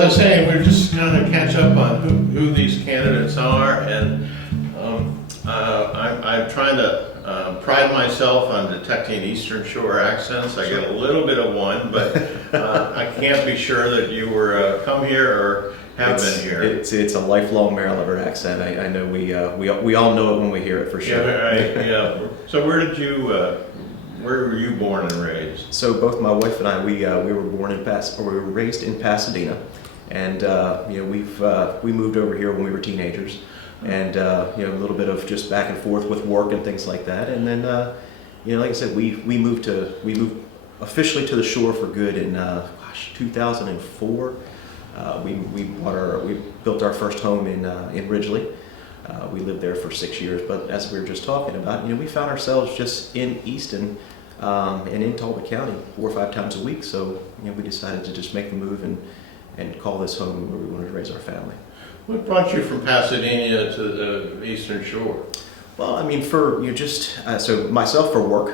as I was saying, we're just going to catch up on who these candidates are, and I'm trying to pride myself on detecting Eastern Shore accents. I get a little bit of one, but I can't be sure that you were come here or have been here. It's a lifelong Marylander accent. I know we all know it when we hear it for sure. Yeah, right, yeah. So where were you born and raised? So both my wife and I, we were born in we were raised in Pasadena, and we moved over here when we were teenagers, and a little bit of just back and forth with work and things like that, and then like I said, we moved officially to the shore for good in 2004. We built our first home in Ridgely. We lived there for 6 years, but as we were just talking about, we found ourselves just in Easton and in Talbot County 4 or 5 times a week. So we decided to just make the move and call this home where we wanted to raise our family. What brought you from Pasadena to the Eastern Shore? Well, I mean, so myself for work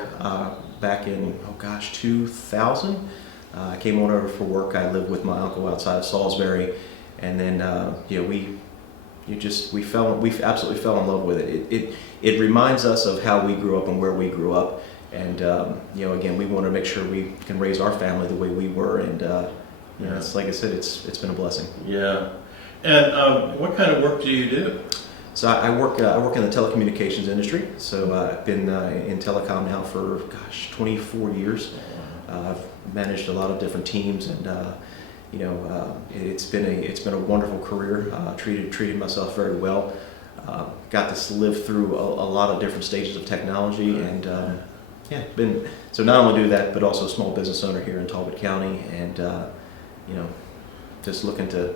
back in 2000. I came on over for work. I lived with my uncle outside of Salisbury, and then we absolutely fell in love with it. It reminds us of how we grew up and where we grew up, and again, we want to make sure we can raise our family the way we were, and it's like I said, it's been a blessing. Yeah, and what kind of work do you do? So I work in the telecommunications industry. So I've been in telecom now for 24 years. I've managed a lot of different teams, and it's been a wonderful career. Treated myself very well. Got to live through a lot of different stages of technology, and so not only do that, but also a small business owner here in Talbot County, and just looking to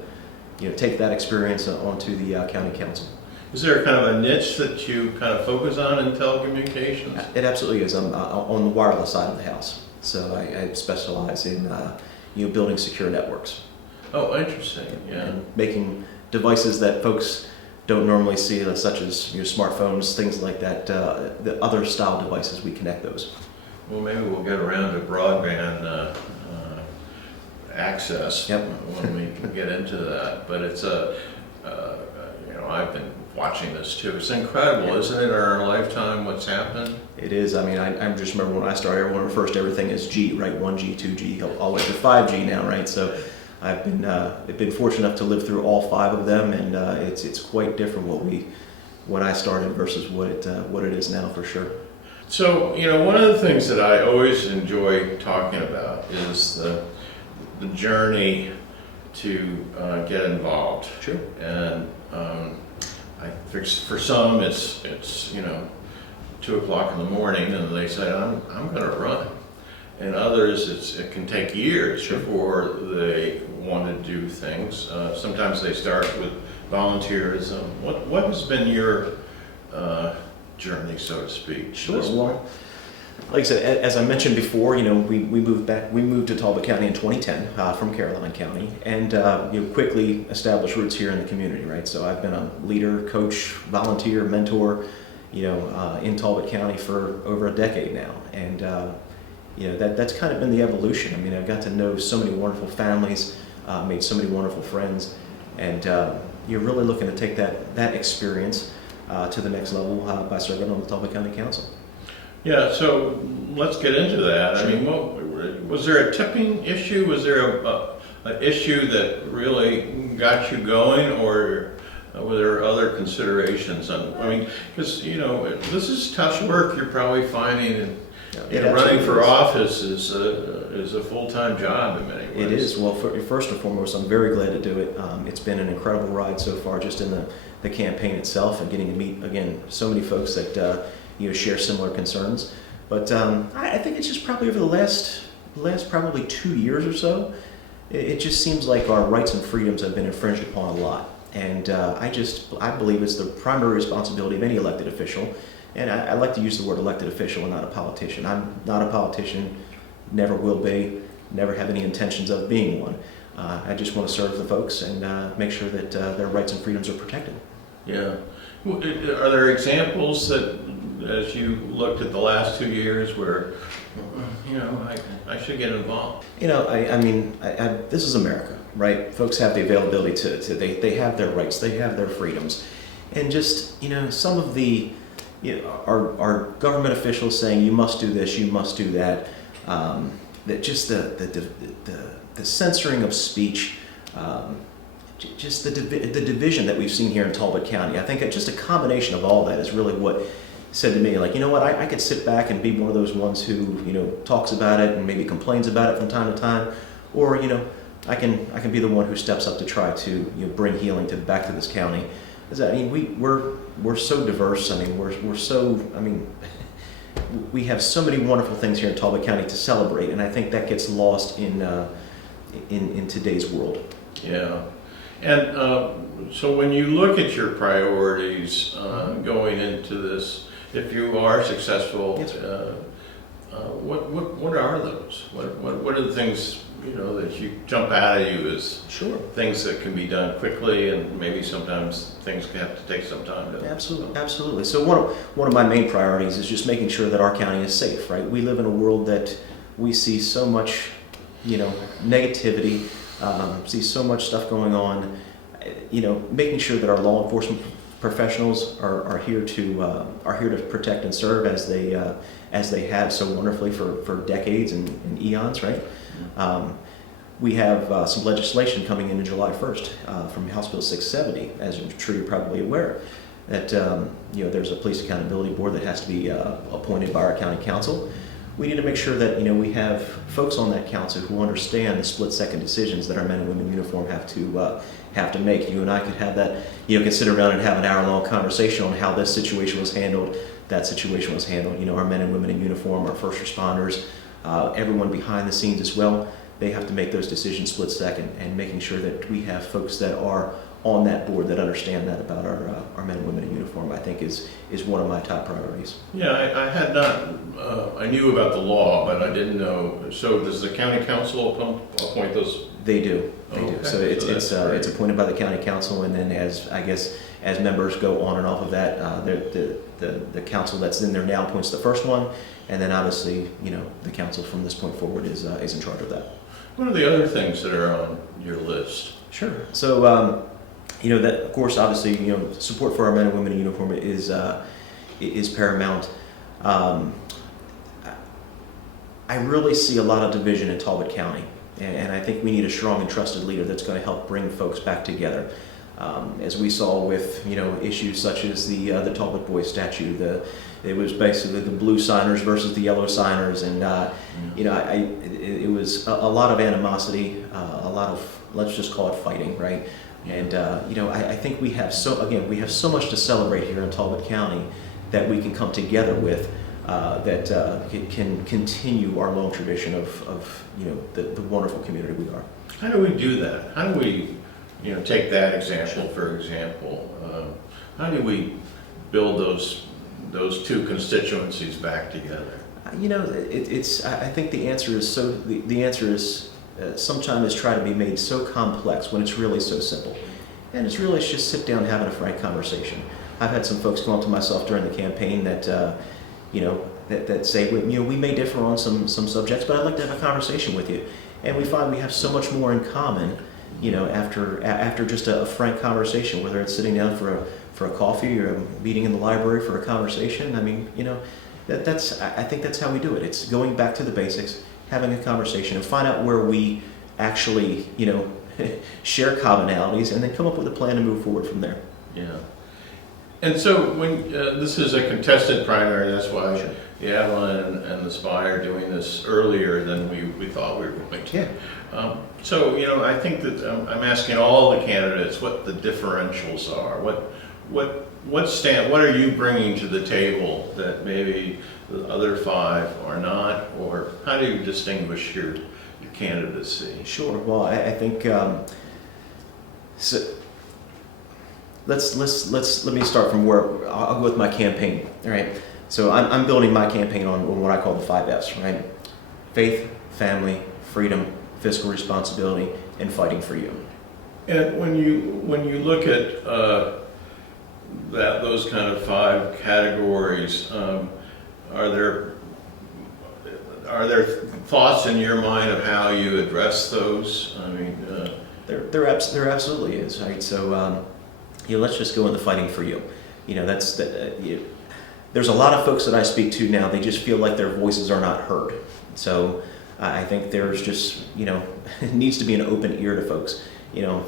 take that experience onto the county council. Is there kind of a niche that you kind of focus on in telecommunications? It absolutely is. I'm on the wireless side of the house. So I specialize in building secure networks. Oh, interesting. Yeah. And making devices that folks don't normally see, such as smartphones, things like that. The other style devices, we connect those. Well, maybe we'll get around to broadband access when we get into that. But it's I've been watching this too. It's incredible, isn't it, in our lifetime, what's happened? It is. I mean, I just remember when I started, everyone refers to everything as G, right? 1G, 2G, all the way to 5G now, right? So I've been fortunate enough to live through all 5 of them, and it's quite different when I started versus what it is now, for sure. So, one of the things that I always enjoy talking about is the journey to get involved. Sure. And for some, it's 2 o'clock in the morning, and they say, I'm going to run. And others, it can take years before they want to do things. Sometimes they start with volunteerism. What has been your journey, so to speak? Sure. Well, like I said, as I mentioned before, we moved to Talbot County in 2010 from Caroline County, and quickly established roots here in the community, right? So I've been a leader, coach, volunteer, mentor, in Talbot County for over a decade now, and that's kind of been the evolution. I mean, I've got to know so many wonderful families, made so many wonderful friends, and you're really looking to take that experience to the next level by serving on the Talbot County Council. Yeah, so let's get into that. Sure. I mean, was there a tipping issue? Was there an issue that really got you going, or were there other considerations? Because this is tough work. You're probably finding, and running for office is a full-time job in many ways. It is. Well, first and foremost, I'm very glad to do it. It's been an incredible ride so far, just in the campaign itself, and getting to meet again so many folks that share similar concerns. But I think it's just probably over the last probably 2 years or so, it just seems like our rights and freedoms have been infringed upon a lot. And I believe it's the primary responsibility of any elected official. And I like to use the word elected official and not a politician. I'm not a politician, never will be, never have any intentions of being one. I just want to serve the folks and make sure that their rights and freedoms are protected. Yeah. Are there examples that, as you looked at the last 2 years, where I should get involved? I mean, this is America, right? Folks have the availability they have their rights, they have their freedoms. And just, some of the, our government officials saying you must do this, you must do that, that just the censoring of speech, just the division that we've seen here in Talbot County. I think just a combination of all that is really what said to me, like, you know what, I could sit back and be one of those ones who, talks about it and maybe complains about it from time to time, or, I can be the one who steps up to try to bring healing back to this county. We're so diverse. We have so many wonderful things here in Talbot County to celebrate, and I think that gets lost in today's world. Yeah. And so when you look at your priorities going into this, if you are successful, yes, what are those? What are the things that you jump out at you as sure things that can be done quickly, and maybe sometimes things have to take some time to. Absolutely. So one of my main priorities is just making sure that our county is safe. Right, we live in a world that we see so much, negativity, see so much stuff going on. Making sure that our law enforcement professionals are here to protect and serve as they have so wonderfully for decades and eons, right? We have some legislation coming in July 1st from House Bill 670, as I'm sure you're probably aware, that there's a police accountability board that has to be appointed by our county council. We need to make sure that we have folks on that council who understand the split-second decisions that our men and women in uniform have to make. You and I could have that, could sit around and have an hour-long conversation on how this situation was handled, that situation was handled. Our men and women in uniform, our first responders, everyone behind the scenes as well, they have to make those decisions split second, and making sure that we have folks that are on that board that understand that about our men and women in uniform, I think is one of my top priorities. Yeah, I had not, I knew about the law, but I didn't know. So does the county council appoint those? They do. Okay. So it's appointed by the county council, and then as members go on and off of that, the council that's in there now appoints the first one, and then obviously the council from this point forward is in charge of that. What are the other things that are on your list? Sure. So that of course obviously support for our men and women in uniform is paramount. I really see a lot of division in Talbot County. And I think we need a strong and trusted leader that's going to help bring folks back together. As we saw with issues such as the Talbot Boy statue, it was basically the blue signers versus the yellow signers, and it was a lot of animosity, a lot of, let's just call it fighting, right? And I think we have so much to celebrate here in Talbot County that we can come together with. That can continue our long tradition of the wonderful community we are. How do we do that? How do we take that example, for example? How do we build those two constituencies back together? I think the answer is sometimes try to be made so complex when it's really so simple, and it's just sit down having a frank conversation. I've had some folks come up to myself during the campaign that that say, we may differ on some subjects, but I'd like to have a conversation with you. And we find we have so much more in common, after just a frank conversation, whether it's sitting down for a coffee or a meeting in the library for a conversation. I mean, I think that's how we do it. It's going back to the basics, having a conversation, and find out where we actually, share commonalities, and then come up with a plan to move forward from there. Yeah. And so when this is a contested primary, that's why Sure. the Avalon and the Spy are doing this earlier than we thought we were going to. Yeah. So I think that I'm asking all the candidates what the differentials are. What are you bringing to the table that maybe the other five are not, or how do you distinguish your candidacy? Sure. Well, I think so. Let me start from where I'll go with my campaign. All right. So I'm building my campaign on what I call the 5 F's. Right. Faith, family, freedom, fiscal responsibility, and fighting for you. And when you look at those kind of 5 categories, are there thoughts in your mind of how you address those? I mean, There absolutely is, right? So, let's just go into fighting for you. There's a lot of folks that I speak to now, they just feel like their voices are not heard. So I think there's just, it needs to be an open ear to folks.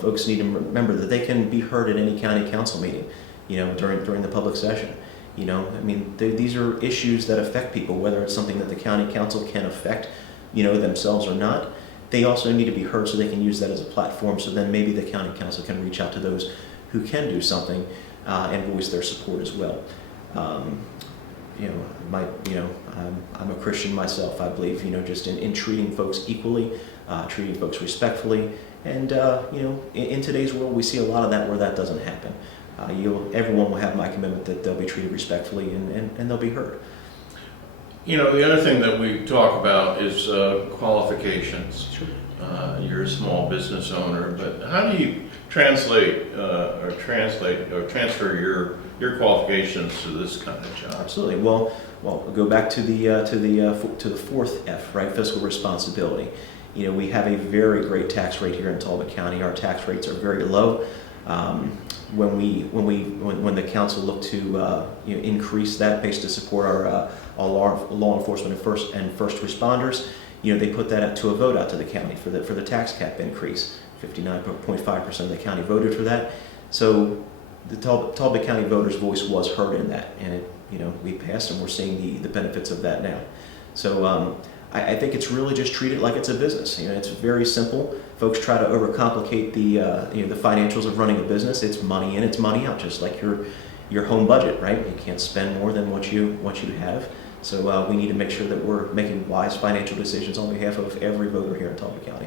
Folks need to remember that they can be heard at any county council meeting, during the public session. These are issues that affect people, whether it's something that the county council can affect, themselves or not. They also need to be heard so they can use that as a platform, so then maybe the county council can reach out to those who can do something and voice their support as well. I'm a Christian myself. I believe, just in treating folks equally, treating folks respectfully, and in today's world, we see a lot of that where that doesn't happen. Everyone will have my commitment that they'll be treated respectfully and they'll be heard. The other thing that we talk about is qualifications. Sure. You're a small business owner, but how do you transfer your qualifications to this kind of job? Absolutely. Well, go back to the fourth F, right? Fiscal responsibility. We have a very great tax rate here in Talbot County. Our tax rates are very low. When the council looked to increase that base to support our law enforcement and first responders, they put that to a vote out to the county for the tax cap increase. 59.5% of the county voted for that. So the Talbot County voters' voice was heard in that, and we passed, and we're seeing the benefits of that now. So I think it's really just treat it like it's a business. It's very simple. Folks try to overcomplicate the financials of running a business. It's money in, it's money out, just like your home budget, right? You can't spend more than what you have. So we need to make sure that we're making wise financial decisions on behalf of every voter here in Talbot County.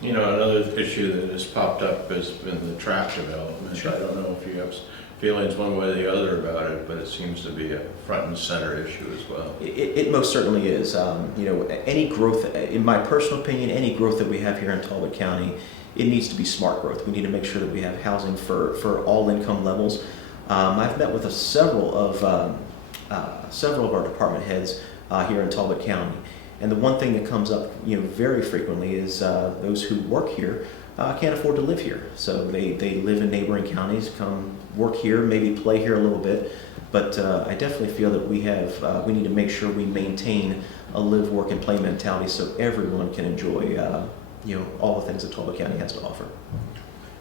Another issue that has popped up has been the tract development. Sure. I don't know if you have feelings one way or the other about it, but it seems to be a front and center issue as well. It most certainly is. Any growth, in my personal opinion, any growth that we have here in Talbot County, it needs to be smart growth. We need to make sure that we have housing for all income levels. I've met with several of our department heads here in Talbot County. And the one thing that comes up, very frequently is those who work here can't afford to live here. So they live in neighboring counties, come work here, maybe play here a little bit. But I definitely feel that we need to make sure we maintain a live, work, and play mentality so everyone can enjoy, all the things that Talbot County has to offer.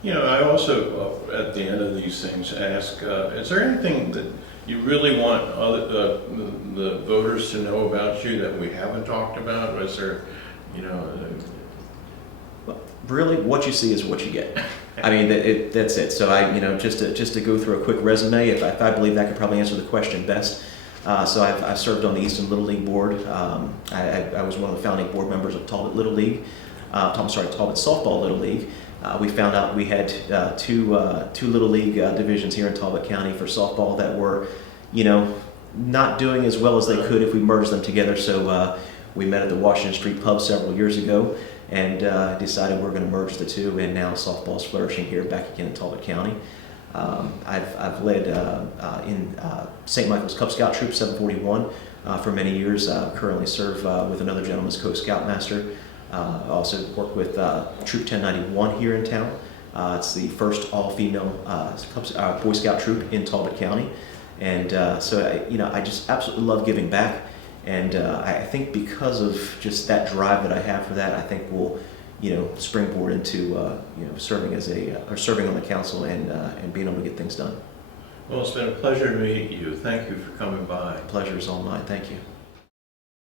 I also, at the end of these things, ask, is there anything that you really want the voters to know about you that we haven't talked about? Was there, Well, really, what you see is what you get. That's it. So just to go through a quick resume, if I believe that could probably answer the question best. So I've served on the Eastern Little League board. I was one of the founding board members of Talbot Little League. Talbot Softball Little League. We found out we had two Little League divisions here in Talbot County for softball that were, not doing as well as they could if we merged them together. So we met at the Washington Street Pub several years ago and decided we're going to merge the two, and now softball's flourishing here back again in Talbot County. I've led in St. Michael's Cub Scout Troop 741 for many years. Currently serve with another gentleman as Co-Scoutmaster. Also work with Troop 1091 here in town. It's the first all-female Boy Scout troop in Talbot County, and I just absolutely love giving back. And I think because of just that drive that I have for that, I think we'll springboard into serving on the council and being able to get things done. Well, it's been a pleasure to meet you. Thank you for coming by. Pleasure is all mine. Thank you.